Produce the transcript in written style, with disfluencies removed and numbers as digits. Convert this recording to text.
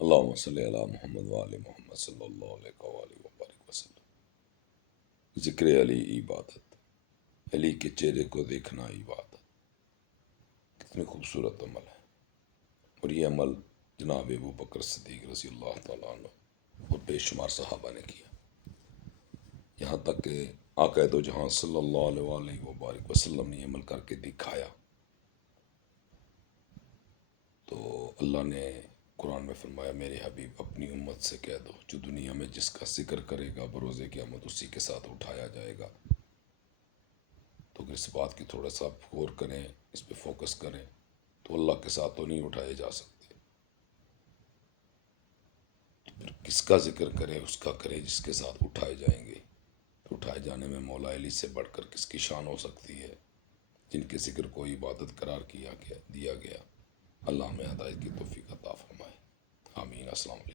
اللہم صلی علی محمد وآل محمد صلی اللہ علیہ وآلہ وبارک وسلم۔ ذکر علی عبادت، علی کے چہرے کو دیکھنا عبادت، کتنی خوبصورت عمل ہے۔ اور یہ عمل جناب ابو بکر صدیق رضی اللہ تعالیٰ عنہ اور بے شمار صحابہ نے کیا، یہاں تک کہ آقا دو جہاں صلی اللہ علیہ وآلہ وبارک وسلم نے عمل کر کے دکھایا۔ تو اللہ نے قرآن میں فرمایا، میرے حبیب اپنی امت سے کہہ دو، جو دنیا میں جس کا ذکر کرے گا بروز قیامت اسی کے ساتھ اٹھایا جائے گا۔ تو اگر اس بات کی تھوڑا سا غور کریں، اس پہ فوکس کریں، تو اللہ کے ساتھ تو نہیں اٹھائے جا سکتے، تو پھر کس کا ذکر کرے؟ اس کا کرے جس کے ساتھ اٹھائے جائیں گے۔ تو اٹھائے جانے میں مولا علی سے بڑھ کر کس کی شان ہو سکتی ہے، جن کے ذکر کو عبادت قرار دیا گیا۔ اللہ ہمیں ہدایت کی توفیق عطا فرمائے، آمین۔ السلام علیکم۔